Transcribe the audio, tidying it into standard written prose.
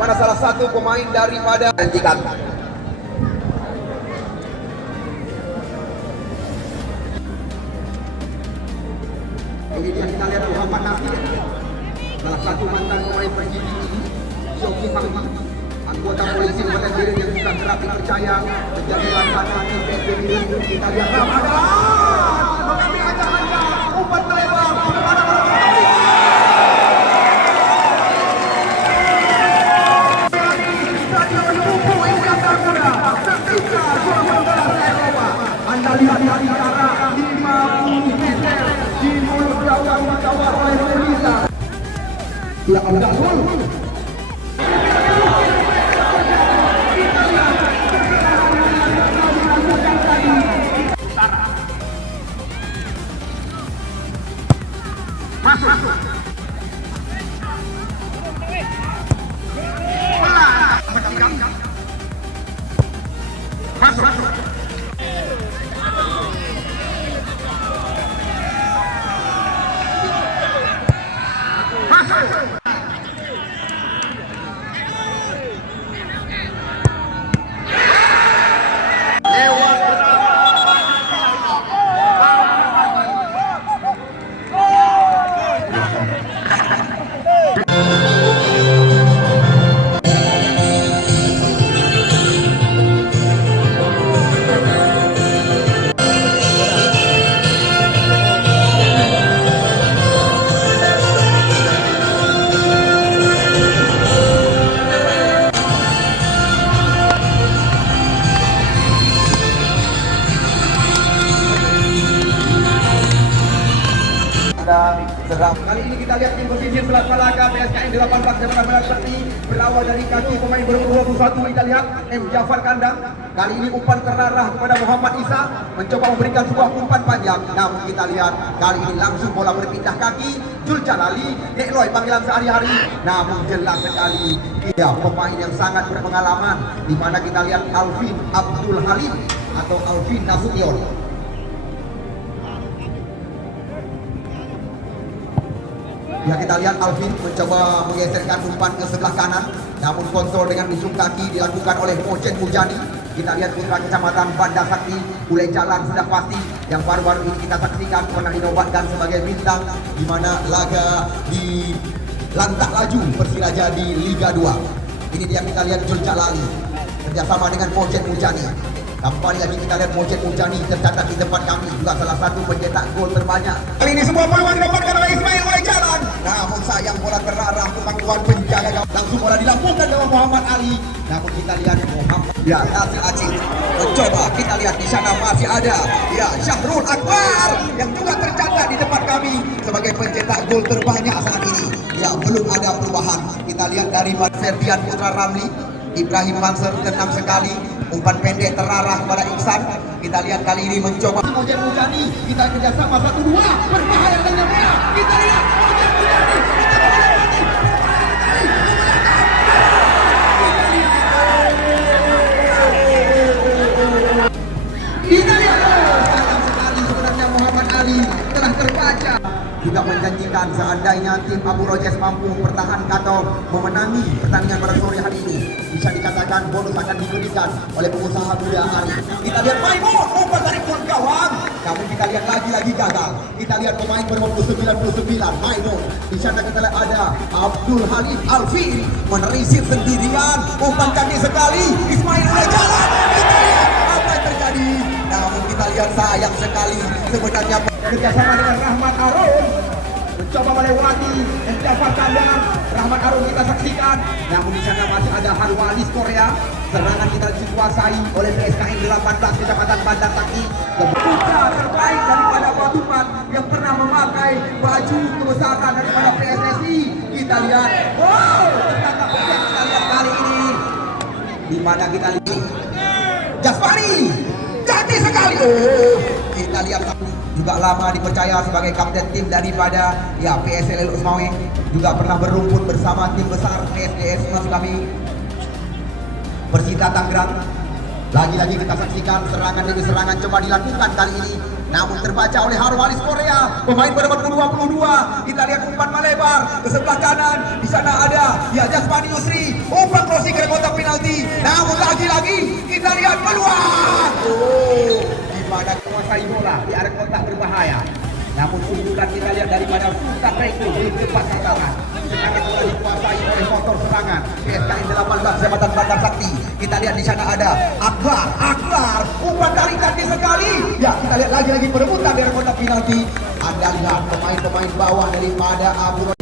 mana salah satu pemain daripada hentikan. Ini dia kita lihat Muhammad Nafi, salah satu mantan pemain Persib Shoki Fahmi, anggota polisi Kabupaten Biren yang sudah kerap dipercaya menjadi langganan tim PSB Biren. Kita lihat Ramadan mengambil acaranya, umpan lebar kepada Anda lihat dari jarak 50 meter di mulut gawang dikawal oleh Melisa. Tidak ada gol. Masuk. Masuk. Kali ini kita lihat tim posisi Selat Malaka PSKN 18 Jabatan Merah Sakti berawal dari kaki pemain berumur 21. Kita lihat M. Jafar kandang. Kali ini umpan terarah kepada Muhammad Isa, mencoba memberikan sebuah umpan panjang. Namun kita lihat kali ini langsung bola berpindah kaki. Jul Jalali, Dekloy panggilan sehari-hari. Namun jelas sekali dia pemain yang sangat berpengalaman, di mana kita lihat Alvin Abdul Halim atau Alvin Nasution. Ya, kita lihat Alvin mencoba menggeserkan umpan ke sebelah kanan, namun kontrol dengan ujung kaki dilakukan oleh Mojen Mujani. Kita lihat putra kecamatan Banda Sakti, mulai jalan sudah pasti yang baru-baru ini kita saksikan pernah dinobatkan sebagai bintang di mana laga di Lantak Laju Persiraja di Liga 2. Ini dia kita lihat Jul Jalali kerjasama dengan Mojen Mujani. Kembali lagi kita lihat Mojen Mujani tercatat di tempat kami juga salah satu pencetak gol terbanyak. Kali ini semua peluang didapatkan oleh Ismail oleh jalan. Namun sayang bola terarah ke pangkuan penjaga gawang. Langsung bola dilampungkan dengan Muhammad Ali. Namun kita lihat Muhammad Nasir Acik mencoba. Kita lihat di sana masih ada ya Syahrul Akbar yang juga tercatat di tempat kami sebagai pencetak gol terbanyak saat ini. Ya, belum ada perubahan. Kita lihat dari Ferdian Putra Ramli, Ibrahim Mansur tenang sekali. Umpan pendek terarah kepada Iksan. Kita lihat kali ini mencoba Mojen Mujani. Kita kerjasama 1-2 berbahaya dengan bola. Kita lihat Mojen Mujani. Kita lihat sayang sekali sebenarnya Muhammad Ali telah terbaca. Juga menjanjikan seandainya tim Abu Rojes mampu mempertahankan atau memenangi pertandingan pada sore hari ini, bisa dikatakan bonus akan diberikan oleh pengusaha muda hari. Kita lihat Maimun umpan dari pun gawang, namun kita lihat lagi-lagi gagal. Kita lihat pemain berumur 99 Maimun. Di sana kita lihat ada Abdul Halim Alvin menerisik sendirian, umpan kaki sekali. Ismail mulai jalan. Kita lihat apa yang terjadi. Namun kita lihat sayang sekali sebenarnya kerjasama dengan Rahmat Arum mencoba melewati Jafar kandang. Rahmat Arum kita saksikan, namun di sana masih ada Harwalis Korea. Serangan kita dikuasai oleh PSKN 18 Kecamatan Bandar Sakti. Putra terbaik daripada Batupan yang pernah memakai baju kebesaran daripada PSSI. Kita lihat, wow, tertangkap. Kita lihat kali ini di mana kita lihat Jaspari cantik sekali. Oh, kita lihat juga lama dipercaya sebagai kapten tim daripada ya PSLL Usmawi, juga pernah berumput bersama tim besar SDS masih kami Persita Tangerang. Lagi-lagi kita saksikan serangan demi serangan coba dilakukan kali ini namun terbaca oleh Harwalis Korea, pemain bernomor 22. Kita lihat umpan melebar ke sebelah kanan. Di sana ada ya Jasmani Yusri, umpan crossing ke kotak penalti. Namun lagi-lagi kita lihat peluang. Oh, gimana menguasai bola di area kotak berbahaya. Namun sundulan kita lihat daripada Sultan Reko belum tepat sasaran. Sedangkan bola dikuasai oleh motor serangan PSKN 18 Jabatan Bandar Sakti. Kita lihat di sana ada Akbar, umpan dari kaki sekali. Ya, kita lihat lagi perebutan dari kotak penalti. Anda lihat pemain-pemain bawah daripada Abu